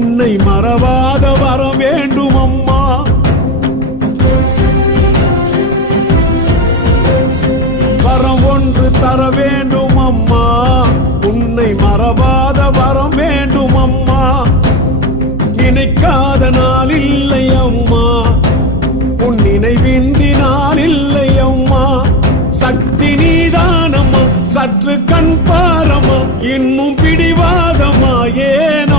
உன்னை மறவாத வரம் வேண்டும் அம்மா. வரம் ஒன்று தர வேண்டும் அம்மா, உன்னை மறவாத வரம் வேண்டும் அம்மா. நினைக்காத நாள் இல்லை அம்மா, உன் நினைவின்றி நாள் இல்லை அம்மா. சக்தி நீதானம்மா, சற்று கண் பாரம்மா, இன்னும் பிடிவாதம்மா ஏன்